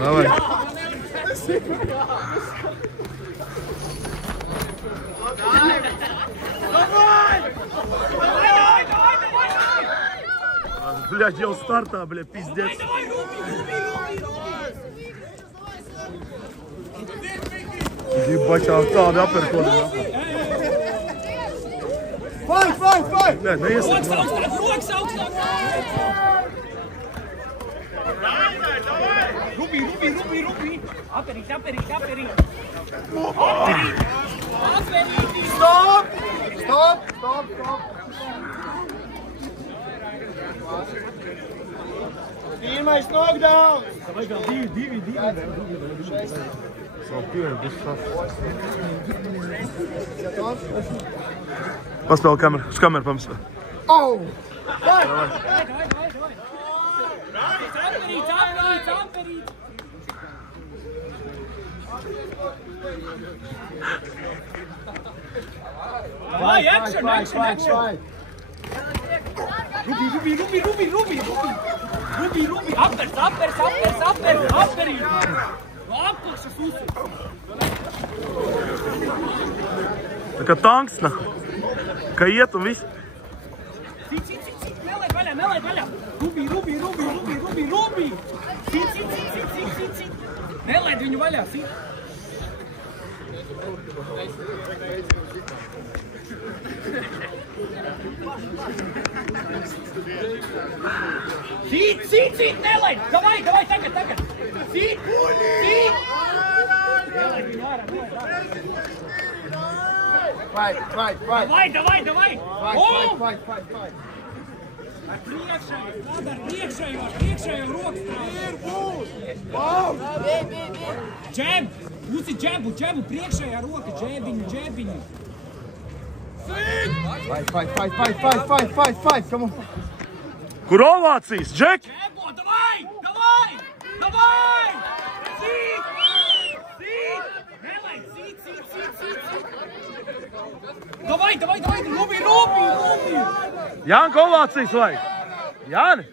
Davai. Блядь, я у старта, блядь, пиздец. Ебать, а tādi aperkodi. Fight! Nē, neiesaka. Rokas augstāk! Rubi! Aperīt! Stop! Pirmais knockdown! Divi. Paspēl kameru, uz kameru pamestā. Oh! Aperīt! Vai, action! Rubi! Apers! Aperīt! Apakšas uzsver! Tā kā tanks, nah. Kā iet un viss. Cit! Nelaid vaļā! Rubi! Cit! Nelaid viņu vaļā, cit! Cit! Nelaid! Davai, tagad! Cit! Nelaid viņu ārā! Fight! Davai! Ar priekšējo rokas Džeb! Uzi džebu! Priekšējā roka! Džebiņu! Fight! Come on! Kur ovācijas, Džek? Džebo! Davai! Cīt! Nelaid! Cīt! Davai! Rubi! Jānka ovācijas vajag. Jāni?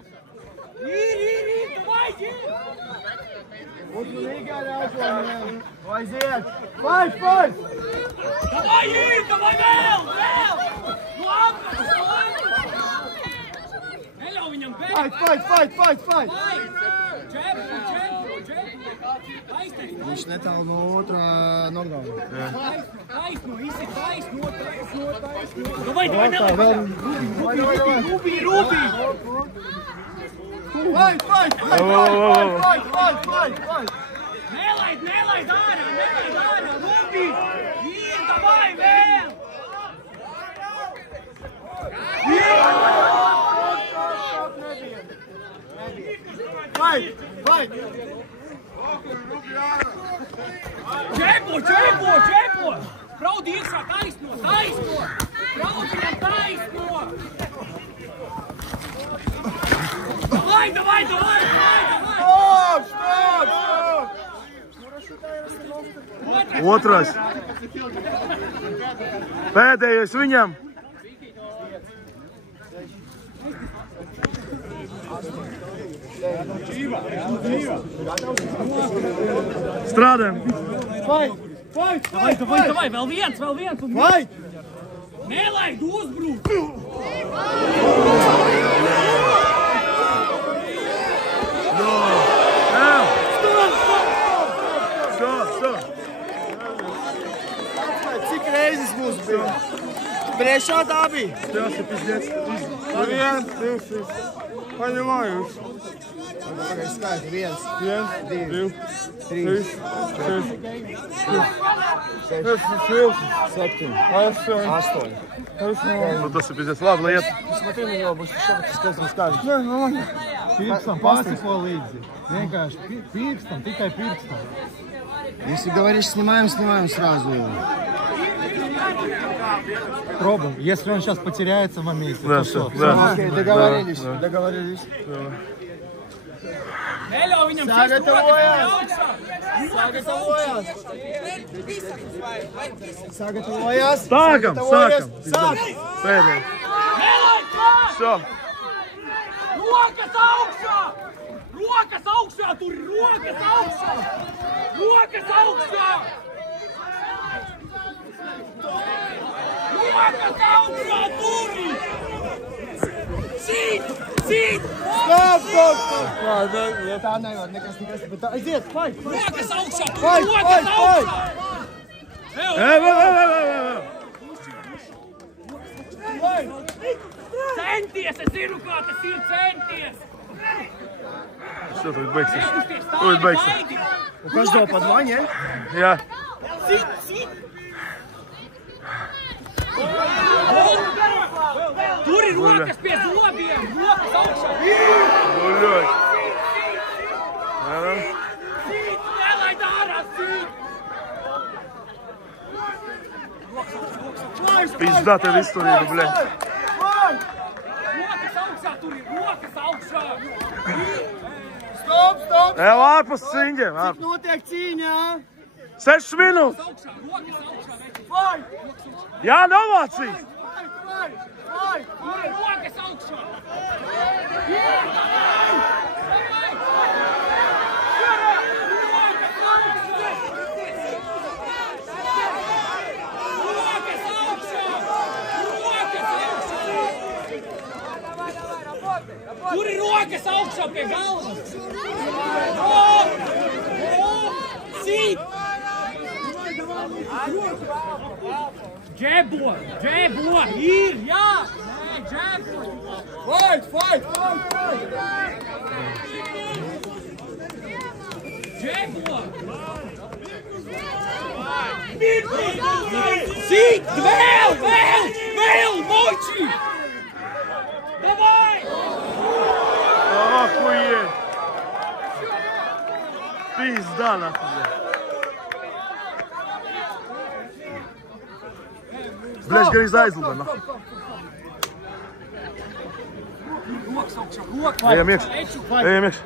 Ir! Davai! Would you leave that out one, man? Aiziet! Fight! Davai vēl! Nu Neļauj viņam bēgt! Fight! Džebu! Viņš netālu no otrā knockdowna. Taisno! Davai! Rubi! Fight! Nelaid ārā! Rubi! Ir! Davai vēl! Fight! Džebo! Braud iekšā taisno! Braud viņam taisno! Davai! Stop! Otrais. Pēdējais viņam. Strādājam. Fight! Davai! Vēl viens! Fight! Nelaid uzbruk! Cik reizes mums bija? Priekšā tā bija? Tas ir pizdiec. Viens, divs. Paņemājums. Skaiti. 1, 2, 3, 4, 5, 6, 7, 8. Nu tas ir pizdiec. Labi, lai iet. Смотри на него, будешь что ты скажешь. Pirkstam pasako līdzi. Vienkārši pirkstam, tikai pirkstam. Если говоришь, снимаем сразу его. Пробуем. Если он сейчас потеряется в моменте, Да, то все. все. Да. Окей, договорились. Neļauj viņam Sagatavojās. Sākam. Pēdējais. Nelaid klāt! Šo. Rokas augšā! Rokas augšā, tur rokas augšā! Rokas augšā! Rokas augšā, turi! Sīt! Sīt! Stop! Tā nevar nekas, bet tā, aiziet, fight! Rokas augšā, tur Fight, rokas fight, augšā! Centies, es zinu, kā tas ir centies! Все, тут бэксиш. Тут бэксиш. У каждого по 2, не? Я. Turi rokas pie zobiem! Rokas augšā! Блядь. Sīt! Nelaid ārā, sīt! Pizdā tev izturība, blēd. Rokas augšā, turi rokas augšā! Stop! Ev ārpus ciņģiem. Cik notiek cīņā? 6 minūtes. Augšā, rokas augšā! Fight! Jā, novācīs. Turi rokas augšā! Turi rokas augšā pie galvas! Sīt! Džebo! Džebo! Ir! Jā! Nē, džebo! Fight! Džebo! Sīt! Vēl! Moči! Davai! Охуеть. Пизда, нахуй, блядь. Блядь, гори aizlūdē, nahуй. Rokas augšā! Rokas! Ejam iekšā. Ejam iekšā.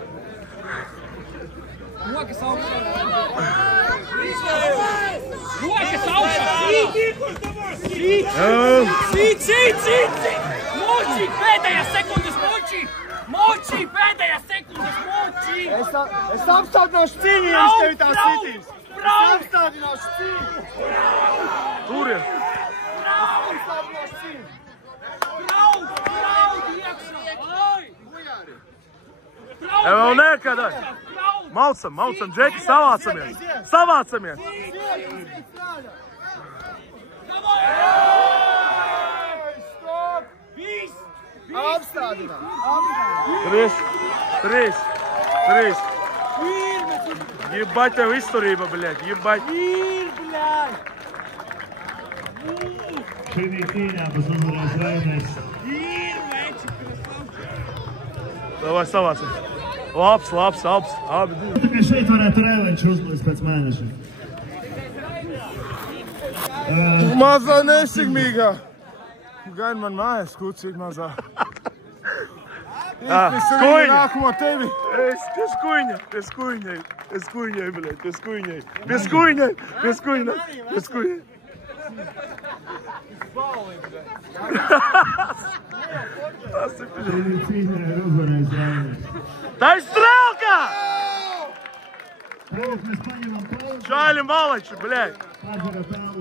Rokas augšā! Rokas augšā! Sīt! Moči! Pēdējās sekundes, Moči! Moči! Pēdējās sekundes, Moči! Es apstādināšu cīņu, ja es tevi tā sitīs. Es apstādināšu cīņu. Turien. Apstādināšu cīņu. Braud iekšā! Ai! Vēl nekādai. Maucam, Džeki, savācamies. Stop! Viss! Apstādināt! 3. Ебать tev izturība, блядь, ебать. Šī cīņā būs uzvarēs Rainers. Davai savācamies. Labs. Abi divi. Tikai šeit varētu revanšu uzlīst pēc mēneša. Mazā nesigmīgā. Gan man mājas kucīgi mazā. Skuiņa. Nākamo tevi. Pie skuiņai, блядь, pie skuiņai. Tas ir, Šī cīņā ir uzvarēs Rainers. Tā ir strelka! Tagad mēs paņemam pauzi. Čāļi malači, блядь. Padara tālu.